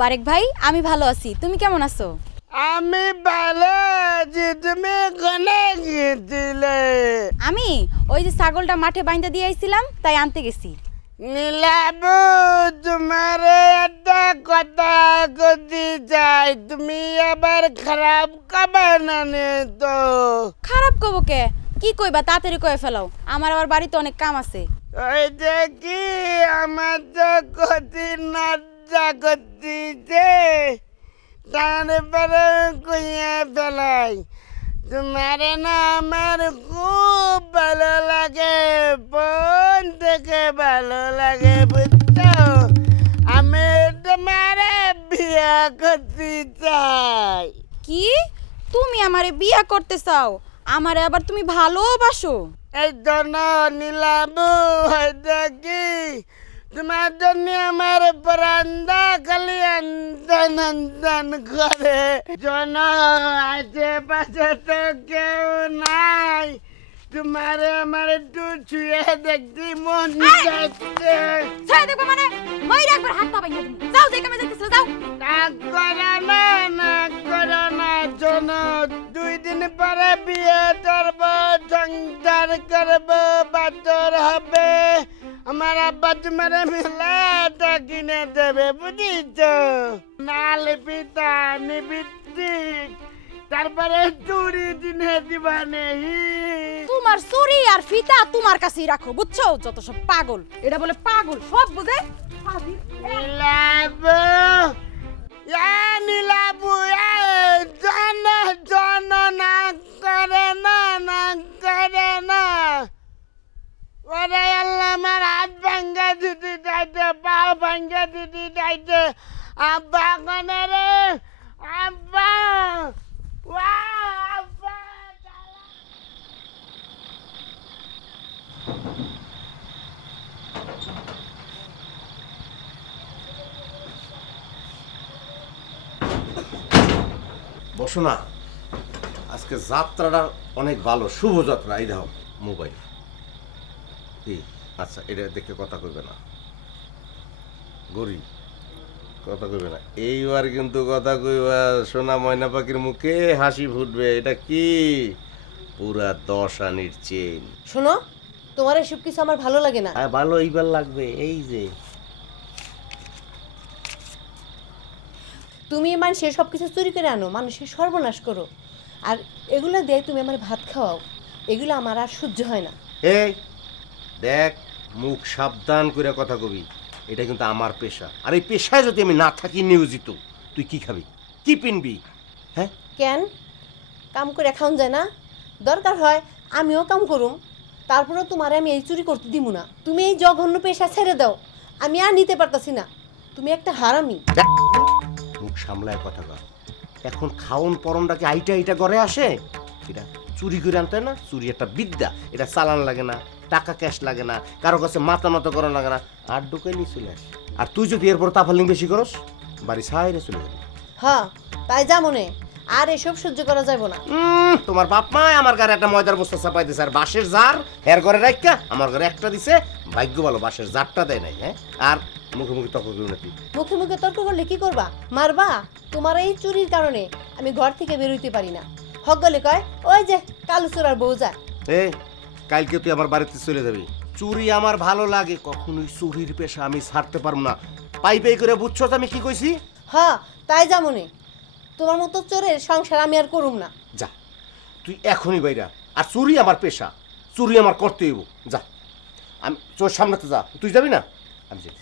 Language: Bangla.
বারেক ভাই, আমি ভালো আছি। তুমি কেমন আছো? আমি ভালো আছি। তুমি কোনে গেছিলে? আমি ওই যে ছাগলটা মাঠে বাইন্ধা দিয়ে আইছিলাম, তাই আনতে গেছি। নীলাবু, তোমার একটা কথা কইতে চাই। তুমি আবার খারাপ খাবে না তো? খারাপ কব কে? কি কইবা তাড়াতাড়ি কয়ে ফেলাও, আমার আবার বাড়িতে অনেক কাম আছে। ওই দেখি আমার তো ক্ষতি না করতেছে, তারপরে কইয়া ফেলাই। তোমার না আমার খুব ভালো লাগে, বোন থেকে ভালো লাগে, বুঝছো? আমি তোমার বিয়া করতে চাই। কি? তুমি আমারে বিয়া করতে চাও? আমারে আবার তুমি ভালোবাসো? এই জন্য নীলাবু, দেখি তোমার জন্য আমার প্রাণটা খালি আন্দন আন্দন করে। জন আশেপাশে তো কেউ নাই, তোমার আমার একটু ছুঁয়ে দেখতে মন যাচ্ছে। ছেড়ে দেখো মানে মাইরা একবার হাত পা ভাঙিয়ে দিই। যাও যে কামে যাইতেছ, যাও। না করো না, না করো না। জন 2 দিন পরে বিয়ে করবো, সংসার করবো, বাচ্চার হবে। আমার আব্বা তোমার মেলাটা কিনে দেবে, বুঝিস? নাল পিতা নিবৃত্তি, তারপরে চুরি কিনে দিবা নেই। তোমার চুরি আর ফিতা তোমার কাছেই রাখো, বুঝছো? যত সব পাগল, এটা বলে পাগল, সব বুঝে। নীলাবু, নীলাবু, জন জন না করে না, না করে না। ওরে আল্লাহ, আমার হাত ভাঙ্গা দিতে চাইছে, পা ভাঙ্গা দিতে চাইছে। আব্বা কোনে রে? আব্বা, আব্বা। বসো না, আজকে যাত্রাটা অনেক ভালো, শুভ যাত্রা। এই দেখো মোবাইল। আচ্ছা, এটা দেখে কথা কইবে না, গরিব কথা কইবে না। এইবার কিন্তু কথা কইবা, সোনা ময়না পাখির মুখে হাসি ফুটবে। এটা কি? পুরা 10 আনির চেন। শোনো, তোমার এসব কিছু আমার ভালো লাগে না। ভালো এইবার লাগবে। এই যে তুমি মানুষের সব কিছু চুরি করে আনো, মানুষের সর্বনাশ করো, আর এগুলো দিয়ে তুমি আমার ভাত খাওয়াও। এগুলো আমার আর সহ্য হয় না। এই দেখ, মুখ সাবধান করে কথা কবি। এটা কিন্তু আমার পেশা, আর এই পেশায় যদি আমি না থাকি নিয়োজিত, তুই কি খাবি, কি পিনবি? হ্যাঁ, কেন কাম করে খাওন যায় না? দরকার হয় আমিও কাম করুম, তারপরেও তোমার আমি এই চুরি করতে দিব না। তুমি এই জঘন্য পেশা ছেড়ে দাও, আমি আর নিতে পারতাছি না। তুমি একটা হারামি। মুখ সামলায় কথা কর। এখন খাওন পরনটাকে আইটা আইটা করে আসে। এটা চুরি করে আনতে হয় না? চুরি একটা বিদ্যা, এটা চালান লাগে না, টাকা ক্যাশ লাগে না, কারো কাছে মাথা নত করা লাগে না, আর ঢুকাইলেই চলে আসে। আর তুই যদি এরপর তাফালিং বেশি করস, বাড়ি সাইরে চলে যাবি। হ্যাঁ, তাই যা মনে, আর এসব সহ্য করা যাবে না। তোমার বাপ মা আমার ঘরে একটা ময়দার বস্তা চাপাই দিছে, আর বাঁশের জার হের ঘরে রাখা আমার ঘরে একটা দিছে। ভাগ্য ভালো বাঁশের জারটা দেয় নাই। হ্যাঁ, আর মুখে মুখে তর্ক করবি না তুই। মুখে মুখে তর্ক করলে কি করবা? মারবা? তোমার এই চুরির কারণে আমি ঘর থেকে বেরোইতে পারি না। হগলে কয় ওই যে কালু চোরার বউ যায়। কালকে তুই আমার বাড়িতে চলে যাবি। চুরি আমার ভালো লাগে, কখনোই চুরির পেশা আমি ছাড়তে পারবো না। পাই পাই করে বুঝছো আমি কি কইছি? হ্যাঁ, তাই যা মনে, তোমার মতো চোরের সংসার আমি আর করুম না। যা তুই এখনই বাইরা। আর চুরি আমার পেশা, চুরি আমার করতে হইব। যা, আমি তোর সামনে তো যা, তুই যাবি না? আমি যাই।